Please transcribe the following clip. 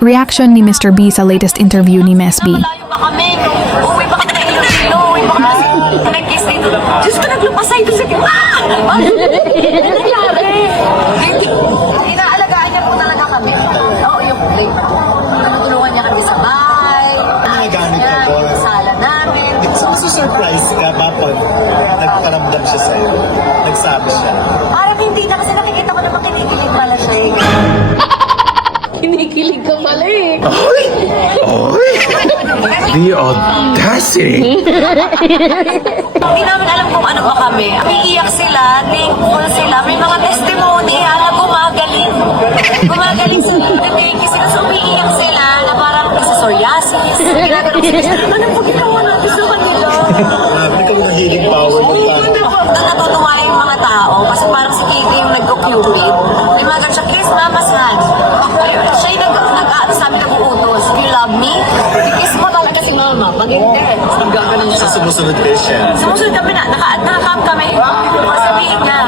Reaction ni Mr. B sa latest interview ni Miss B. Malayo pa kami. Uwi pa kami ng Iloilo. Uwi pa kami sa nag-kiss dito. Diyos ko, naglupasay ito sa Ano nangyari? Inaalagaan niya po talaga kami. Oo, yung play. Tinutulungan niya kami sa bahay. Nagamit ka doon. Yung sala namin. Surprise ka ba pag nagparamdam siya sa'yo? Nagsabi siya. Parang hindi na kasi nakikita ko naman kinikilig pala siya eh. Kinikilig ka pala eh. The audacity! Hindi namin alam kung ano pa kami. Umiiyak sila, thankful sila. May mga testimony, gumagaling. Gumagaling sila. Thank you sila. So umiiyak sila na parang isa psoriasis. Ginagawa sila. Ano po ginawa natin sa kanila? Grabe kang nagiging power ng pangit. Doon natutuwa yung mga tao kasi parang si Katie yung nagko-cupid. May mga ganun siya, kiss mama's hand. Siya yung sabi nag-uutos. You love me? I-kiss mo talaga si mama. Pag hindi, magkakaroon niya. Sa sumusunod din siya. Sumusunod kami na, nakakam kami. Sabihin na.